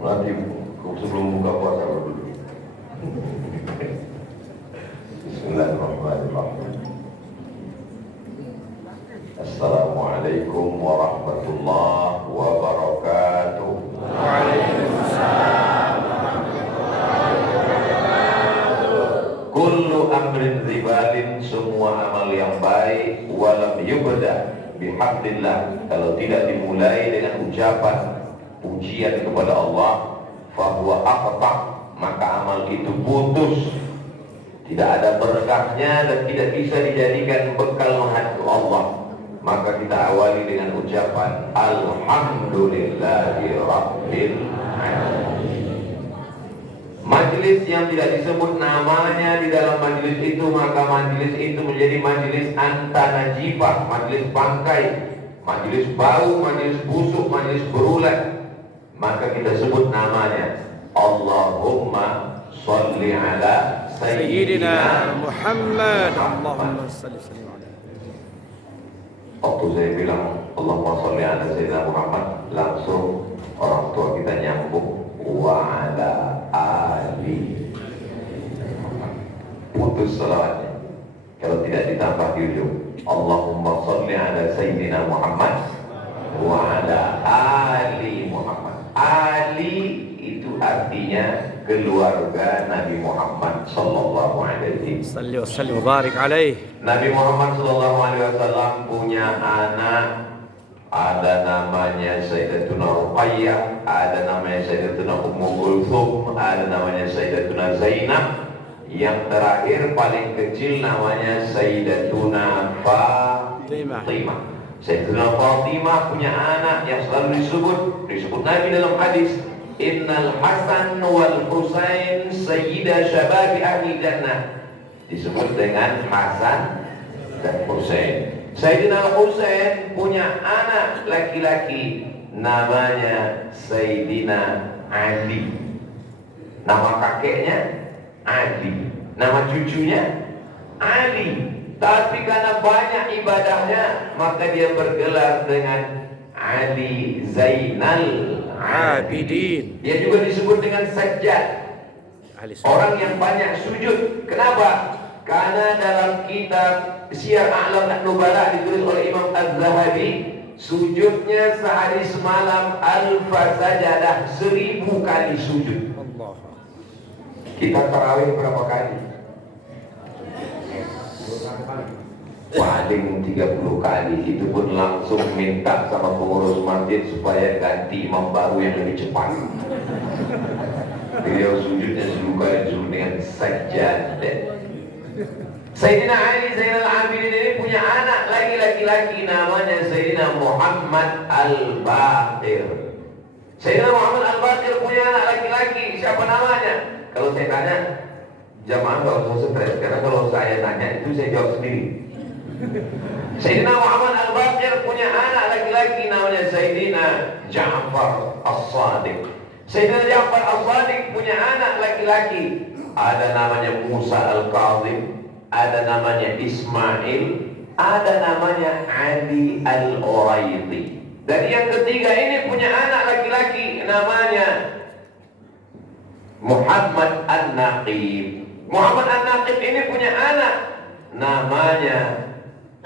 Nanti sebelum buka puasa dulu. Bismillahirrahmanirrahim. Assalamualaikum warahmatullahi wabarakatuh. Waalaikumsalam. Kullu amrin zibalin, semua amal yang baik, walam yubda bihamdillah, kalau tidak dimulai dengan ucapan pujian kepada Allah, fahuwa aqta', maka amal itu putus, tidak ada berkahnya dan tidak bisa dijadikan bekal menghadap Allah. Maka kita awali dengan ucapan Alhamdulillahi Rabbil Alamin. Majlis yang tidak disebut namanya di dalam majlis itu, maka majlis itu menjadi majlis antanajifah, majlis bangkai, majlis bau, majlis busuk, majlis berulat. Maka kita sebut namanya Allahumma sholli ala Sayyidina Muhammad. Allahumma sholli alaihi. Waktu saya bilang Allahumma sholli ala Sayyidina Muhammad, langsung orang tua kita nyambung wa ala ali. Putus salawatnya kalau tidak ditambah di ujung Allahumma sholli ala Sayyidina Muhammad wa ala ali Muhammad. Ali itu artinya keluarga Nabi Muhammad sallallahu alaihi wasallam. Salli wa sallim wa barik alaihi. Nabi Muhammad sallallahu alaihi wasallam punya anak, ada namanya Sayyidatuna Ruqayyah, ada namanya Sayyidatuna Ummu Kulthum, ada namanya Sayyidatuna Zainab, yang terakhir paling kecil namanya Sayyidatuna Fatimah. Sayyidatuna Fatimah punya anak yang selalu disebut Nabi dalam hadis, Innal Hasan wal Husain sayyida syababi ahli jannah. Disebut dengan Hasan dan Husain. Sayyidina Husain punya anak laki-laki namanya Sayyidina Ali. Nama kakeknya Ali, nama cucunya Ali. Tapi karena banyak ibadahnya, maka dia bergelar dengan Ali Zainal Abidin. Dia juga disebut dengan Sajjad, orang yang banyak sujud. Kenapa? Karena dalam kitab Syiar A'lam An-Nubala ditulis oleh Imam Az-Zahabi, sujudnya sehari semalam alfa sajadah, 1000 kali sujud. Kita tarawih berapa kali? Paling 30 kali. Itu pun langsung minta sama pengurus masjid supaya ganti imam baru yang lebih cepat. Beliau sujudnya 10 kali, disebut dengan sajjad. Sayyidina Ali Zainal Abidin ini punya anak laki-laki namanya Sayyidina Muhammad Al-Baqir. Sayyidina Muhammad Al-Baqir punya anak laki-laki, siapa namanya? Kalau saya tanya, jamaah gak usah stres, karena kalau saya tanya itu saya jawab sendiri. Sayyidina Muhammad Al-Baqir punya anak laki-laki namanya Sayyidina Ja'far As-Sadiq. Sayyidina Ja'far As-Sadiq punya anak laki-laki, ada namanya Musa Al-Kazim, ada namanya Ismail, ada namanya Ali Al-Uraidi. Dan yang ketiga ini punya anak laki-laki namanya Muhammad An-Naqib. Muhammad An-Naqib ini punya anak namanya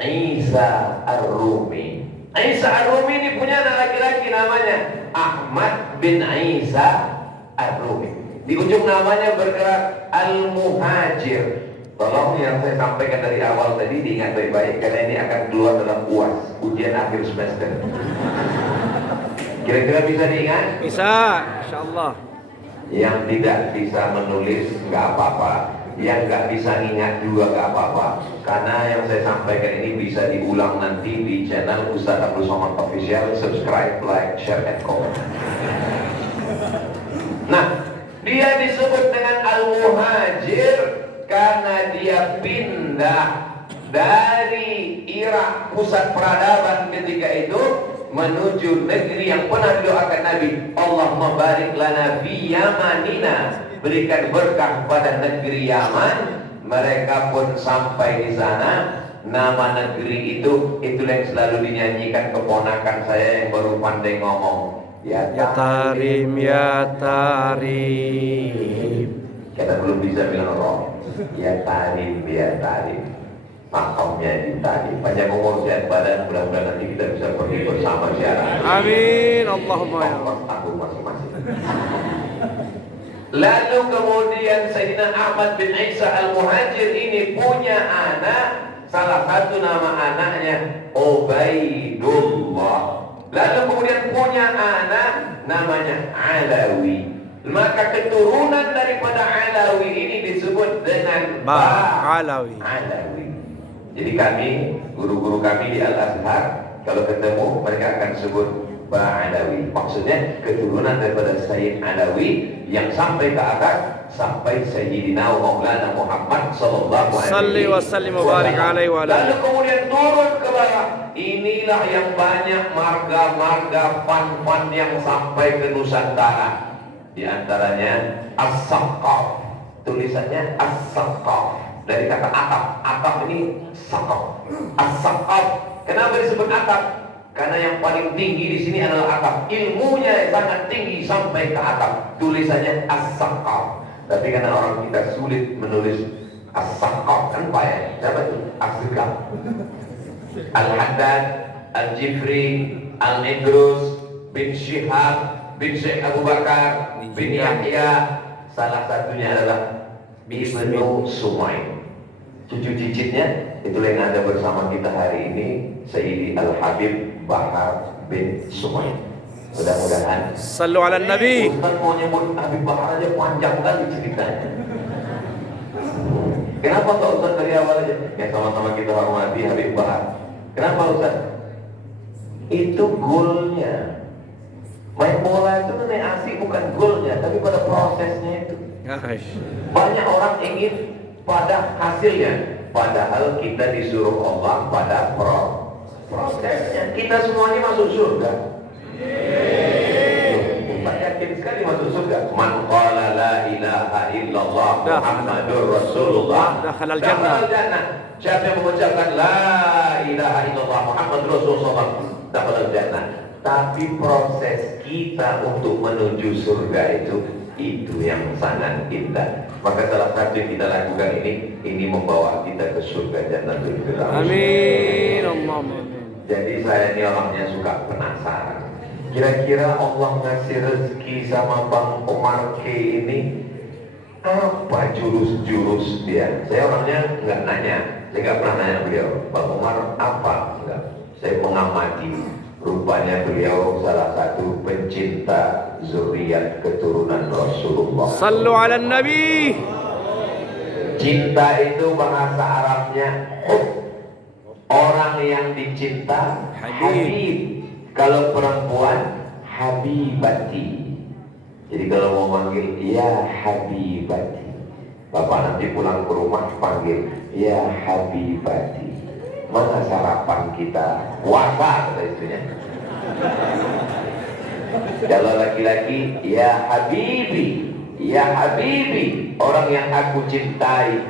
Isa Ar-Rumi. Isa Ar-Rumi ini punya anak laki-laki namanya Ahmad bin Isa Ar-Rumi. Di ujung namanya bergerak Al-Muhajir. Tolong yang saya sampaikan dari awal tadi diingat baik-baik, karena ini akan keluar dalam UAS, ujian akhir semester. Kira-kira bisa diingat? Bisa, insyaallah. Yang tidak bisa menulis nggak apa-apa, yang nggak bisa ingat juga nggak apa-apa, karena yang saya sampaikan ini bisa diulang nanti di channel Ustaz Abdul Somad Official. Subscribe, like, share, and comment. Nah, dia disebut dengan Al-Muhajir karena dia pindah dari Irak, pusat peradaban ketika itu, menuju negeri yang pernah didoakan Nabi, Allahumma barik lana fi Yamanina, berikan berkah pada negeri Yaman. Mereka pun sampai di sana. Nama negeri itu yang selalu dinyanyikan keponakan saya yang baru pandai ngomong. Ya Tarim, Ya Tarim. Kita belum bisa bilang roh. Ya Tarim, Ya Tarim. Makamnya di Tarim. Panjang umur sehat badan, mudah-mudahan nanti kita bisa pergi bersama ziarah. Amin. Allahumma ya Allah. Aku masing-masing. Lalu kemudian Sayyidina Ahmad bin Isa Al-Muhajir ini punya anak. Salah satu nama anaknya Ubaidullah. Lalu kemudian punya anak namanya Alawi. Maka keturunan daripada Alawi ini disebut dengan Alawi. Alawi. Jadi kami, guru-guru kami di Al-Azhar, kalau ketemu mereka akan sebut Alawi. Maksudnya keturunan daripada Sayyid Alawi yang sampai ke atas, sampai Sayyidina Maulana Muhammad sallallahu alaihi wasallam. Lalu kemudian turun ke bawah. Inilah yang banyak marga-marga fan-fan yang sampai ke Nusantara. Di antaranya As-Saqqaf. Tulisannya As-Saqqaf. Dari kata atap. Atap ini Saqqaf. As-Saqqaf. Kenapa disebut atap? Karena yang paling tinggi di sini adalah atap. Ilmunya sangat tinggi sampai ke atap. Tulisannya As-Saqqaf. Tapi karena orang kita sulit menulis As-Saqqaf, kan payah. Siapa itu? As-Saqqaf. Al-Haddad, Al-Jifri, Al-Idrus, bin Syihab, bin Syekh Abu Bakar, bin Yahya. Salah satunya adalah Ibnu Sumain. Cucu cicitnya itulah yang ada bersama kita hari ini, Sayyidi Al-Habib Bahar bin Sumain. Mudah-mudahan. Sallu ala Nabi. Ustaz mau nyebut Habib Bahar aja panjang kali ceritanya. Kenapa Pak Ustaz dari awal aja? Ya sama-sama kita hormati Habib Bahar. Kenapa Ustaz? Itu golnya. Main bola itu kan asik bukan golnya, tapi pada prosesnya itu. Banyak orang ingin pada hasilnya, padahal kita disuruh Allah pada prosesnya. Kita semuanya masuk surga. Ustaz yakin sekali masuk surga. Man qala la ilaha illallah Muhammadur Rasulullah dakhala al-jannah. Siapa yang mengucapkan la ilaha illallah Muhammadur Rasulullah dakhala al-jannah. Tapi proses kita untuk menuju surga itu yang sangat indah. Maka salah satu yang kita lakukan ini membawa kita ke surga Jannatul Firdaus. Amin. Allahumma. Jadi saya ini orangnya suka penasaran. Kira-kira Allah ngasih rezeki sama Bang Omar K ini apa jurus-jurus dia? Saya orangnya nggak nanya, saya nggak pernah nanya beliau, Bang Omar apa? Enggak. Saya mengamati. Rupanya beliau salah satu pencinta zuriat keturunan Rasulullah. Sallu ala Nabi. Cinta itu bahasa Arabnya hub. Orang yang dicinta habib. Kalau perempuan habibati. Jadi kalau mau manggil ya habibati. Bapak nanti pulang ke rumah panggil ya habibati. Mana sarapan kita? Puasa kata istrinya. Kalau laki-laki ya habibi, ya habibi, orang yang aku cintai.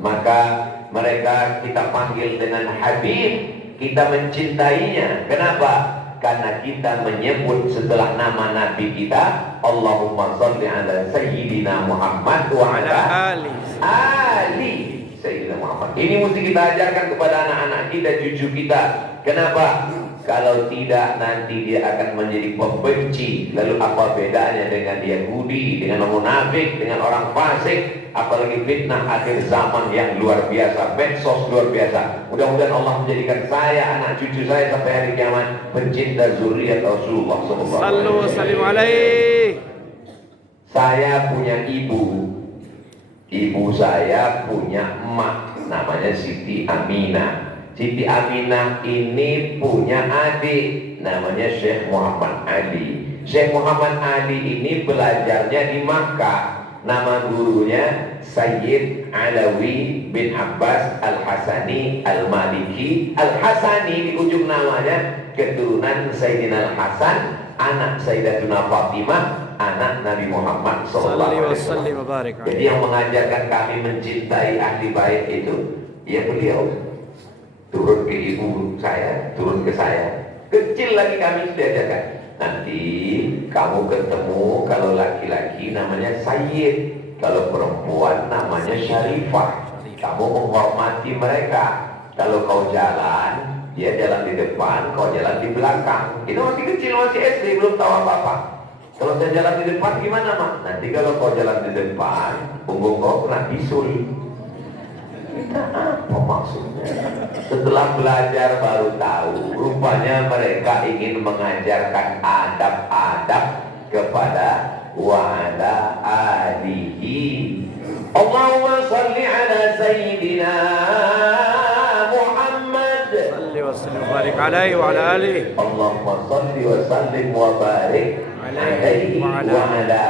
Maka mereka kita panggil dengan habib, kita mencintainya. Kenapa? Karena kita menyebut setelah nama Nabi kita, Allahumma sholli ala Sayyidina Muhammad wa ala ali Sayyidina Muhammad. Ini mesti kita ajarkan kepada anak-anak kita, cucu kita. Kenapa? Kalau tidak nanti dia akan menjadi pembenci. Lalu apa bedanya dengan Yahudi, dengan munafik, dengan orang fasik? Apalagi fitnah akhir zaman yang luar biasa, medsos luar biasa. Mudah-mudahan Allah menjadikan saya, anak cucu saya sampai hari kiamat pencinta zuriat Rasulullah sallallahu alaihi. Saya punya ibu. Ibu saya punya emak, namanya Siti Aminah. Siti Aminah ini punya adik, namanya Syekh Muhammad Ali. Syekh Muhammad Ali ini belajarnya di Makkah. Nama gurunya Sayyid Alawi bin Abbas Al-Hasani Al-Maliki. Al-Hasani di ujung namanya keturunan Sayyidina Al-Hasan, anak Sayyidatuna Fatimah, anak Nabi Muhammad sallallahu alaihi wasallam. Jadi yang mengajarkan kami mencintai ahli bait itu ya beliau. Turun ke ibu saya, turun ke saya. Kecil lagi kami sudah ajarkan. Nanti kamu ketemu kalau laki-laki namanya Sayyid, kalau perempuan namanya Syarifah. Kamu menghormati mereka. Kalau kau jalan, dia jalan di depan, kau jalan di belakang. Itu masih kecil, masih SD, belum tahu apa-apa. Kalau saya jalan di depan gimana, Mak? Nanti kalau kau jalan di depan, punggung kau kena bisul. Kita apa maksudnya? Setelah belajar baru tahu, rupanya mereka ingin mengajarkan adab-adab kepada wa'ala alihi. Allahumma salli ala Sayyidina Muhammad. Salli wa sallim wa barik alaihi wa ala alihi. Allahumma salli wa sallim wa barik alaihi wa ala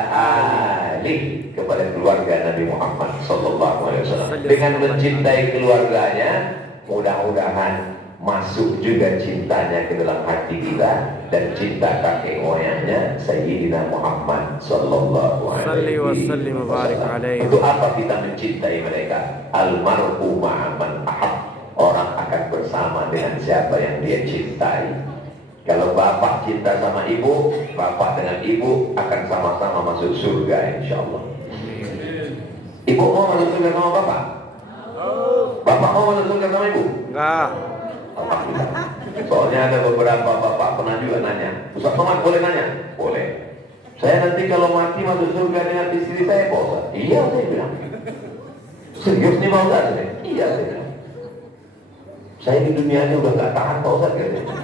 alihi, kepada keluarga Nabi Muhammad sallallahu alaihi wasallam. Dengan mencintai keluarganya, mudah-mudahan masuk juga cintanya ke dalam hati kita dan cinta kakek moyangnya Sayyidina Muhammad sallallahu alaihi wasallam. Untuk apa kita mencintai mereka? Almar'u ma'a man ahab. Orang akan bersama dengan siapa yang dia cintai. Kalau bapak cinta sama ibu, bapak dengan ibu akan sama-sama masuk surga insyaallah. Ibu mau masuk surga sama bapak? Bapak mau masuk surga sama ibu? Enggak. Soalnya ada beberapa bapak pernah juga nanya, Ustaz Somad boleh nanya? Boleh. Saya nanti kalau mati masuk surga dengan istri saya, Pak Ustaz? Iya, saya bilang. Serius nih Pak Ustaz? Iya, saya bilang. Saya di dunia ini udah gak tahan Pak Ustaz, katanya.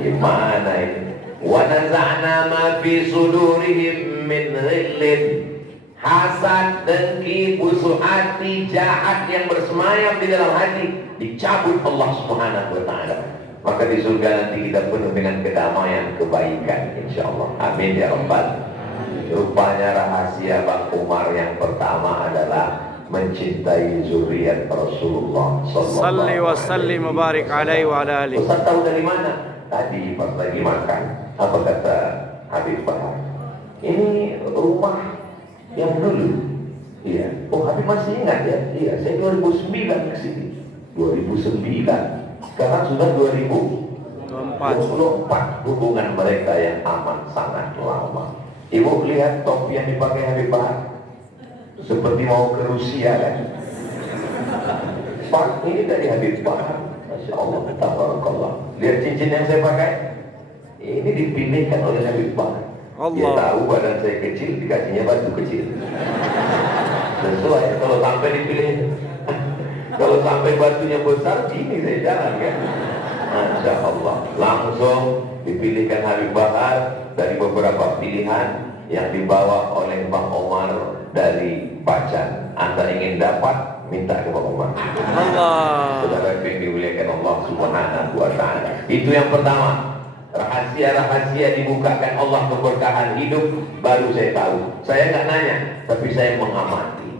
Gimana ini? Wa naza'na ma fi sudurihim min ghillin. Hasad, dengki, busuk hati, jahat yang bersemayam di dalam hati dicabut Allah Subhanahu wa taala. Maka di surga nanti kita penuh dengan kedamaian, kebaikan insyaallah. Amin ya rabbal. Rupanya rahasia Bang Umar yang pertama adalah mencintai zuriat Rasulullah sallallahu alaihi wasallam. Ustaz tahu dari mana? Tadi pas lagi makan, apa kata Habib Bahar? Ini rumah yang dulu. Iya. Oh, Habib masih ingat ya? Iya, saya 2009 ke sini. 2009. Sekarang sudah 2024. Hubungan mereka yang aman sangat lama. Ibu lihat topi yang dipakai Habib Bahar, seperti mau ke Rusia kan? Pak, ini dari Habib Bahar. Masya Allah, tabarakallah. Lihat cincin yang saya pakai. Ini dipilihkan oleh Habib Bahar. Dia tahu badan saya kecil, dikasihnya batu kecil. Sesuai. Kalau sampai dipilih, kalau sampai batunya besar, gini saya jalan kan. Masya Allah. Langsung dipilihkan Habib Bahar dari beberapa pilihan yang dibawa oleh Bang Omar dari Pacan. Anda ingin dapat, minta ke Bang Omar. Allah. Saudara yang dimuliakan Allah Subhanahu wa taala. Itu yang pertama. Rahasia-rahasia dibukakan Allah, keberkahan hidup, baru saya tahu. Saya nggak nanya, tapi saya mengamati.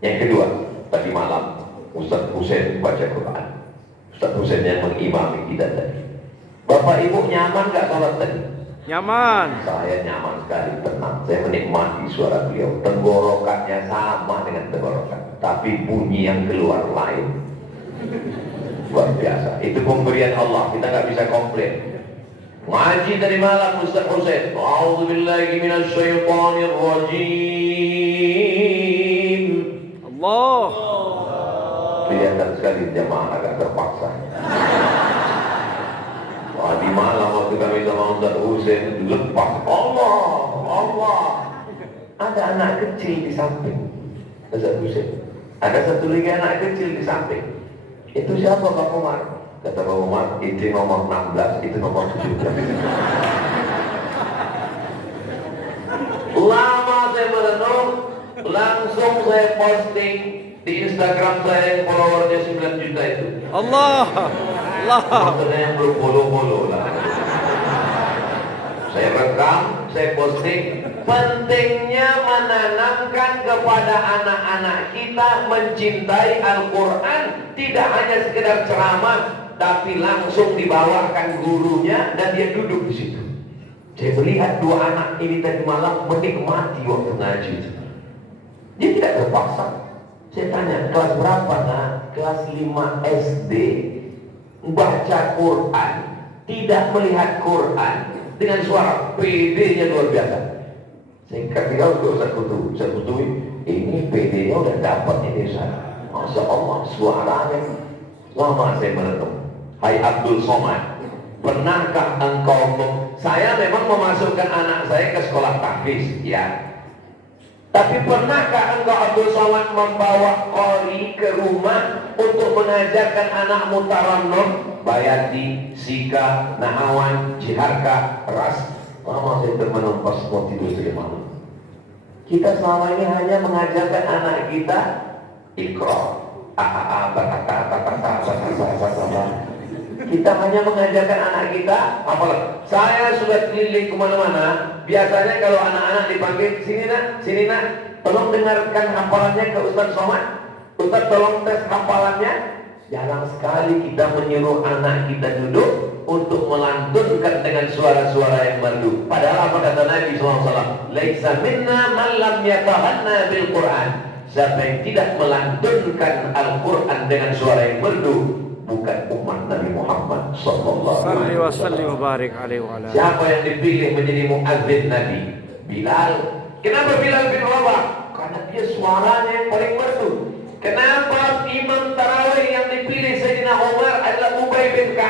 Yang kedua, tadi malam Ustaz Husain baca Quran. Ustaz Husain yang mengimami kita tadi. Bapak Ibu nyaman nggak sholat tadi? Nyaman. Saya nyaman sekali, tenang. Saya menikmati suara beliau. Tenggorokannya sama dengan tenggorokan, tapi bunyi yang keluar lain. Luar biasa. Itu pemberian Allah, kita nggak bisa komplain. Ngaji dari malam Ustaz Husain. A'udzubillahi minasyaitonir rajim. Allah. Kelihatan sekali jamaah agak terpaksa. Wah, di malam waktu kami sama Ustaz Husain lepas Allah, Allah. Ada anak kecil di samping Ustaz Husain. Ada satu lagi anak kecil di samping. Itu siapa Pak Umar? Kata Pak Umar, itu nomor 16, itu nomor 17. Lama saya merenung, langsung saya posting di Instagram saya yang followernya 9 juta itu. Allah. Allah. Maksudnya yang belum follow lah. Saya rekam, saya posting, pentingnya menanamkan kepada anak-anak kita mencintai Al-Quran. Tidak hanya sekedar ceramah, tapi langsung dibawakan gurunya dan dia duduk di situ. Saya melihat dua anak ini tadi malam menikmati waktu ngaji. Dia tidak terpaksa. Saya tanya, kelas berapa nak? Kelas 5 SD. Baca Quran, tidak melihat Quran, dengan suara PD-nya luar biasa. Saya kasih tahu ke Ustaz Kutu, ini PD-nya udah dapat ini Ustaz. Masya Allah, suaranya. Lama saya merenung. Hai Abdul Somad, pernahkah engkau saya memang memasukkan anak saya ke sekolah tahfiz, ya. Tapi pernahkah engkau Abdul Somad membawa qori ke rumah untuk mengajarkan anakmu tarannum, bayati, sika, nahawan, jiharka, ras? Lama saya termenung pas mau tidur saya malam. Kita selama ini hanya mengajarkan anak kita ikra, kita hanya mengajarkan anak kita apalah. Saya sudah keliling kemana-mana. Biasanya kalau anak-anak dipanggil, sini nak, tolong dengarkan hafalannya ke Ustaz Somad. Ustaz tolong tes hafalannya. Jarang sekali kita menyuruh anak kita duduk untuk melantunkan dengan suara-suara yang merdu. Padahal apa kata Nabi SAW? Laisa minna man lam yatahanna bil Quran. Siapa yang tidak melantunkan Al-Quran dengan suara yang merdu, bukan umat Nabi Muhammad sallallahu alaihi wasallam. Siapa yang dipilih menjadi muadzin Nabi? Bilal. Kenapa Bilal bin Rabah? Karena dia suaranya yang paling merdu. Kenapa imam tarawih yang dipilih Sayyidina Umar adalah Ubay bin Ka'ab?